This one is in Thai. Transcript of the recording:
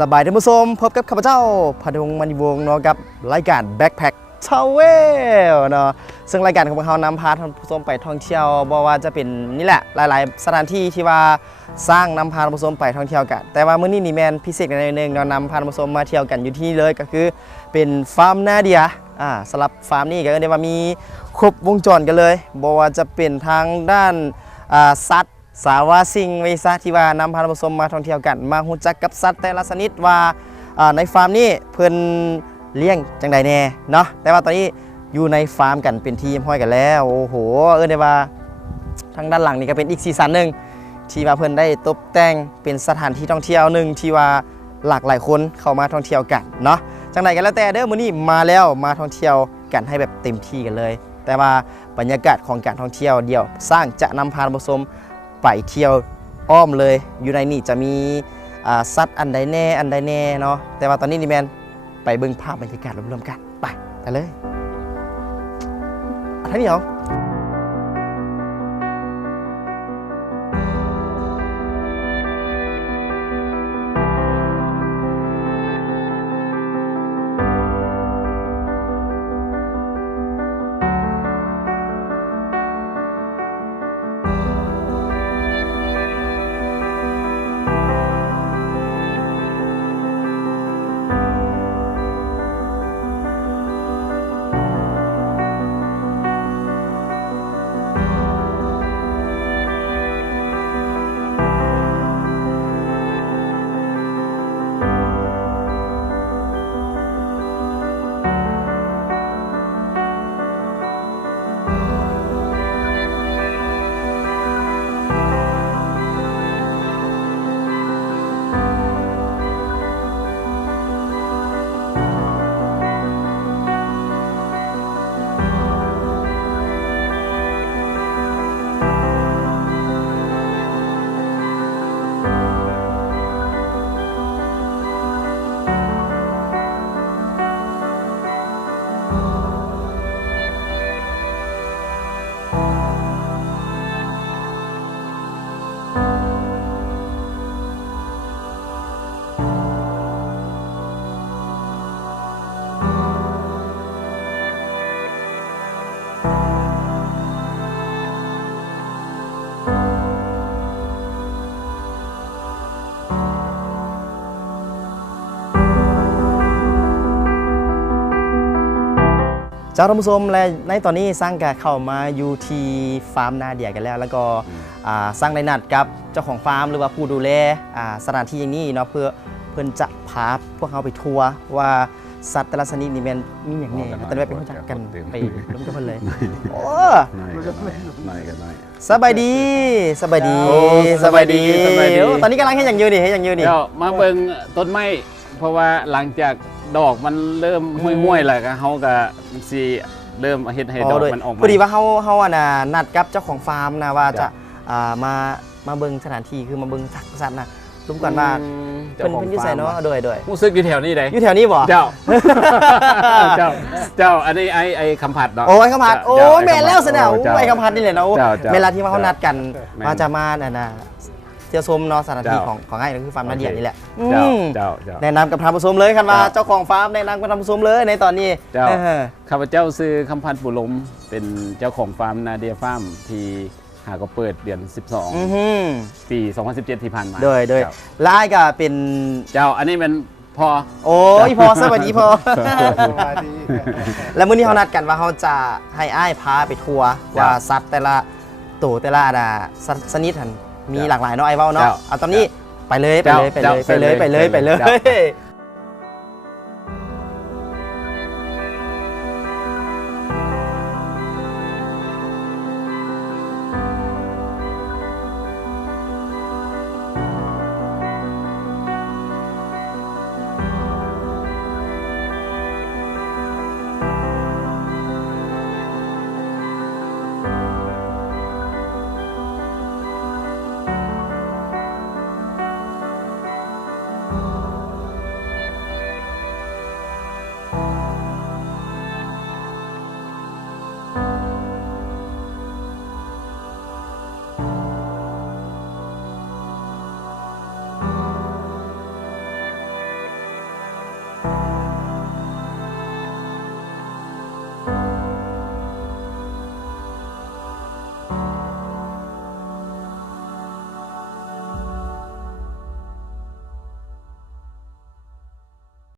สบายท่านผู้ชมพบกับข้าพเจ้าพดุงมณีวงศ์เนาะกับรายการแบ็คแพ็คทราเวลเนาะซึ่งรายการของพวกเรานำพาท่านผู้ชมไปท่องเที่ยวบอกว่าจะเป็นนี่แหละหลายๆสถานที่ที่ว่าสร้างนำพาท่านผู้ชมไปท่องเที่ยวกันแต่ว่ามื้อนี้นี่แมนพิเศษกันหน่อยนึงเนาะนำพาท่านผู้ชมมาเที่ยวกันอยู่ที่นี่เลยก็คือเป็นฟาร์มนาเดียสำหรับฟาร์มนี้ก็เรียกว่ามีครบวงจรกันเลยบอกว่าจะเป็นทางด้านสัตว์สาวาสิ่งไว้ซะที่ว่านำพาท่านผู้ชมมาท่องเที่ยวกันมารู้จักกับสัตว์แต่ละชนิดว่าในฟาร์มนี้เพิ่นเลี้ยงจังใดแน่เนาะแต่ว่าตอนนี้อยู่ในฟาร์มกันเป็นทีมห้อยกันแล้วโอ้โหได้ว่าทางด้านหลังนี่ก็เป็นอีกซีซั่นหนึ่งที่ว่าเพิ่นได้ตกแต่งเป็นสถานที่ท่องเที่ยวหนึ่งที่ว่าหลากหลายคนเข้ามาท่องเที่ยวกันเนาะจังใดกันแล้วแต่เด้อมื้อนี้มาแล้วมาท่องเที่ยวกันให้แบบเต็มที่กันเลยแต่ว่าบรรยากาศของการท่องเที่ยวเดียวสร้างจะนำพาท่านผู้ชมไปเที่ยวอ้อมเลยอยู่ในนี่จะมีสัตว์อันใดแน่เนาะแต่ว่าตอนนี้นี่แมนไปเบิ่งภาพบรรยากาศรวมๆกันไปเลยท่านนี้เหรอเจ้าท่านผู้ชมและในตอนนี้สร้างการเข้ามาอยู่ที่ฟาร์มนาเดียกันแล้วก็สร้างได้นัดกับเจ้าของฟาร์มหรือว่าผู้ดูแลสถานที่อย่างนี้เนาะเพื่อนจะพาพวกเขาไปทัวร์ว่าสัตว์แต่ละชนิดนี่มันมีอย่างนี้ตอนนี้ไปรู้จักกันไปร่วมกับเพื่อนเลยโอ้สบายดีตอนนี้กำลังให้อย่างยืนดิเดี๋ยวมาเบิ่งต้นไม้เพราะว่าหลังจากดอกมันเริ่มห้วยๆแล้วก็เขาก็สิเริ่มเฮ็ดให้ดอกมันออกมาพอดีว่าเขานัดกับเจ้าของฟาร์มนะว่าจะมาเบิ่งสถานที่คือมาเบิ่งสัตว์นะรู้ก่อนว่าเป็นอยู่ไสเนาะโดยรู้สึกอยู่แถวนี้ได้อยู่แถวนี้บ่เจ้าอันนี้ไอ้คำผัดเนาะโอ้ยคำผัดโอ้แม่แล้วซะแล้วไอ้คำผัดนี่แหละเนาะเวลาที่ว่าเขานัดกันว่าจะมาเที่ยวชมเนาะสถานที่ของง่ายก็คือฟาร์มนาเดียนี่แหละแนะนำกับท่านผู้ชมเลยครับว่าเจ้าของฟาร์มแนะนำกับท่านผู้ชมเลยในตอนนี้ข้าพเจ้าซื้อคำพันธ์ปุลมเป็นเจ้าของฟาร์มนาเดียฟาร์มที่หาก็เปิดเดือน12ปี2017ที่ผ่านมาโดยไล่ก็เป็นเจ้าอันนี้เป็นพอโอ้ยพอสวัสดีพอแล้วมื้อนี้เขานัดกันว่าเขาจะให้อ้ายพาไปทัวร์ว่าสัตว์แต่ละตัวแต่ละชนิดมีหลากหลายเนาะไอ้เว้าเนาะเอาตอนนี้ไปเลย